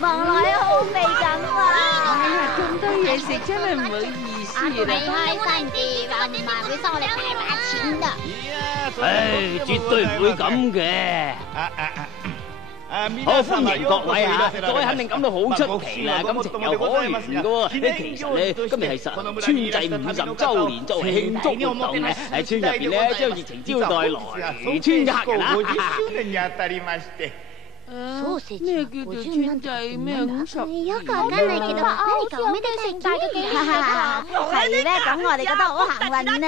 望落去好味咁啊！哎呀，咁多嘢食真係唔好意思你啦。開心啲咁啊，會收我哋大把錢㗎。唉，絕對唔會咁嘅。好，歡迎各位啊！各位肯定感到好出奇啦，感情又可原嘅喎。其實咧，今日係村制50週年，作為慶祝活動咧，喺村入邊咧將熱情招待來村嘅客人啊！咩叫做村制咩50？よくわかんないけど、何かおめでたい盛大嘅記念日係咩？咁我哋覺得好幸運呢。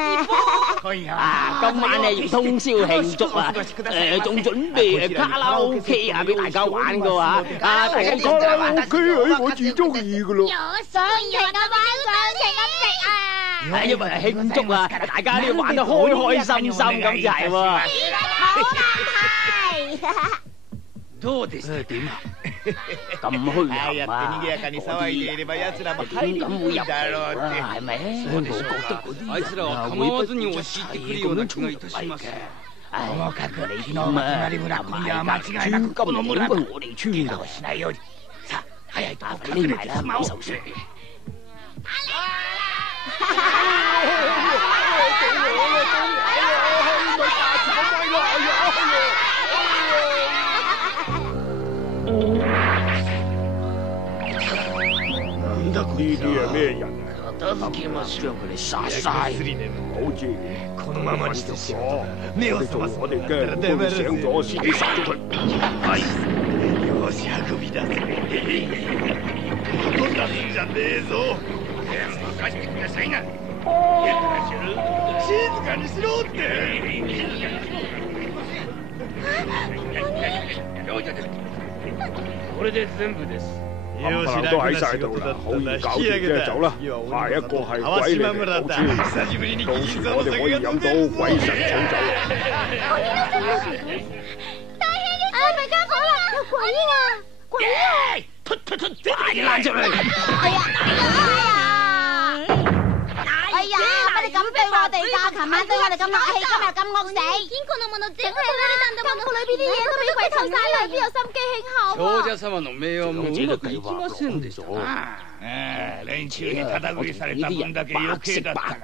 啊，今晚咧要通宵慶祝啊！仲準備卡拉 OK 啊，俾大家玩嘅喎啊！大家卡拉 OK 我至中意嘅咯。上情咁玩，上情咁食啊！因為係慶祝啊，大家都要玩得開開心心咁就係喎。冇問題。點啊？咁虛偽啊！點咁會入嚟啊？係咪？我覺得嗰啲人啊會不知一齊咁樣衝入嚟嘅。唉，你點啊？唔係㗎，村金本應該我哋村㗎。匿埋啦，唔好受傷。呢啲係咩人啊？將佢哋殺晒。唔好知，咁樣繼續講。我哋驚會醒咗先至殺咗佢。係。よし運び出せ。こんなもんじゃねえぞ。任せてくださいな。静かにしろって。これで全部です。冚唪唥都喺晒度啦，好易搞掂嘅，走啦。下一個係鬼嚟嘅好處，到時我哋可以飲到鬼神草酒。大咪家伙啦，有鬼啊！鬼啊！快啲拉出嚟！哎呀，乜你咁對我哋㗎？琴晚對我哋咁客氣，今日咁惡死，整係啦！金庫裏邊啲嘢都俾鬼偷晒啦，邊有心機慶賀？長者様の命運もうまくいきませんでした。連中に叩食いされた分だけ余計だったが。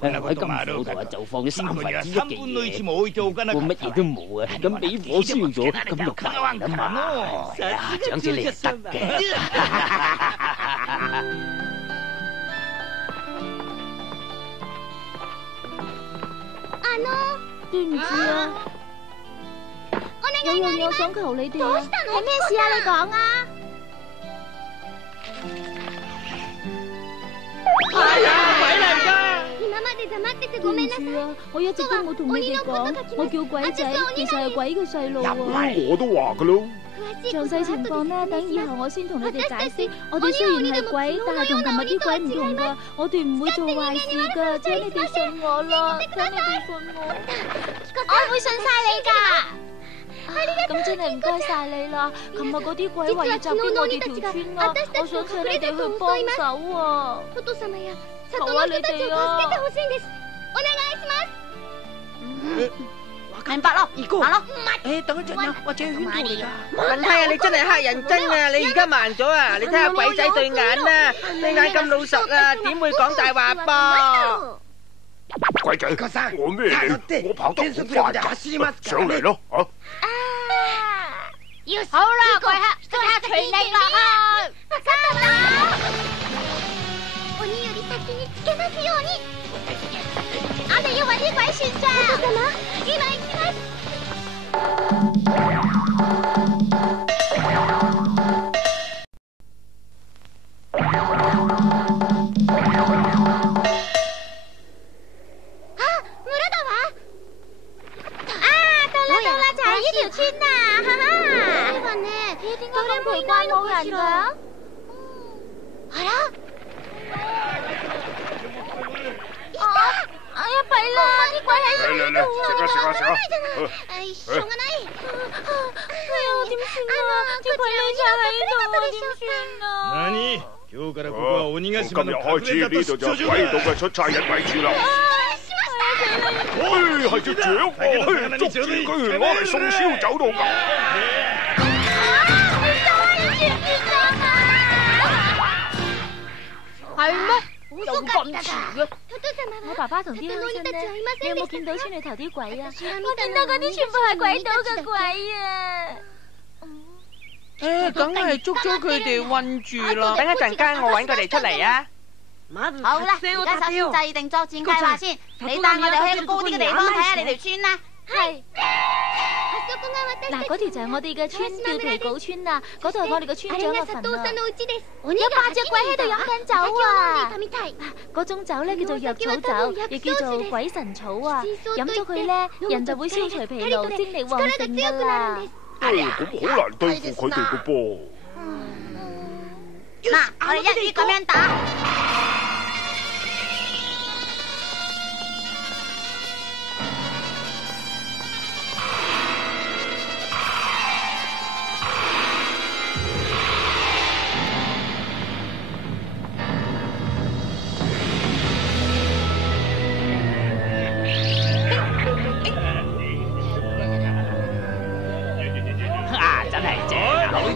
こんなこともあろうかと。金庫には3分の1も置いておかなかった。乜嘢都冇啊！咁俾火燒咗，咁就弊啦嘛！長者你係得嘅。對唔住啊，有樣嘢我想求你哋啊，係咩事啊？你講啊！係啊，鬼嚟㗎！對唔住啊，我一直都冇同你哋講，我叫鬼仔，其實係鬼嘅細路啊。我都話㗎咯。詳細情況呢，等以後我先同你哋解釋。我哋雖然係鬼，但係同琴日啲鬼唔同噶。我哋唔會做壞事噶，請你哋信我啦，請你哋信我。我會信晒你噶。咁真係唔該晒你啦。琴日嗰啲鬼話要襲擊我哋條村啊，我想請你哋去幫手啊。求下你哋啊！明白咯，二哥，行咯。誒，等一陣啊，或者係圈套嚟㗎。文泰啊，你真係黑人憎啊！你而家盲咗啊！你睇下鬼仔對眼啊，對眼咁老實啊，點會講大話噃？鬼仔，我咩嚟？我跑得好快㗎，上嚟咯嚇！好啦，貴客，即刻全力落去！我哋要搵啲鬼算賬。到啦，就係呢條村啊！哈哈，點解咁奇怪冇人㗎？係啦。哎呀，弊啦！啲鬼喺度啊！食啊！哎呀，點算啊？啲鬼女仔喺度啊，點算啊？何？今日開始呢度就鬼道嘅出差日為主啦。係隻雀喎，捉住佢攞嚟送燒酒到咁。咁遲嘅？我爸爸同啲鄉親咧，你有冇見到村裏頭啲鬼啊？我見到嗰啲全部係鬼島嘅鬼啊！梗係捉咗佢哋韞住啦。等一陣間我搵佢哋出嚟啊！好啦，而家首先制定作戰計劃先。你帶我哋去一個高啲嘅地方睇下你條村啦。係。嗱，嗰條就係我哋嘅村，叫皮稿村啊。嗰度係我哋嘅村長嘅墳啊。有8隻鬼喺度飲緊酒啊！嗰種酒咧叫做藥草酒，亦叫做鬼神草啊。飲咗佢咧，人就會消除疲勞，精力旺盛噶啦。咁好難對付佢哋嘅噃。嗱，我哋一於咁樣打。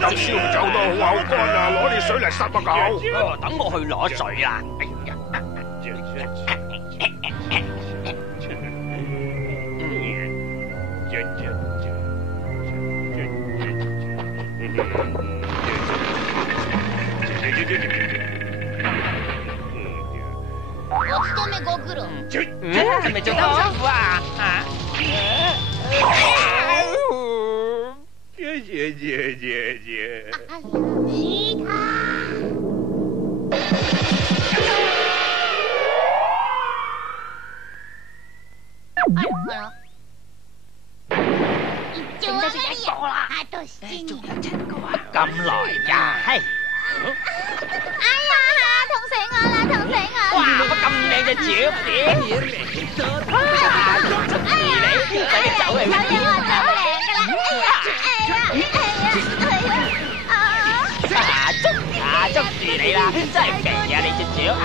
咁燒酒都好口乾啊！攞啲水嚟濕個狗。等我去攞水啦。係咪做得好辛苦啊？剩得一個啦，仲有7個啊！咁耐呀，係。哎呀，痛死我啦，痛死我！哇，乜咁靚嘅獎品？捉住你，快啲走嚟！有嘢我走靚噶啦！捉住你啦！真係勁啊，你隻獎啊！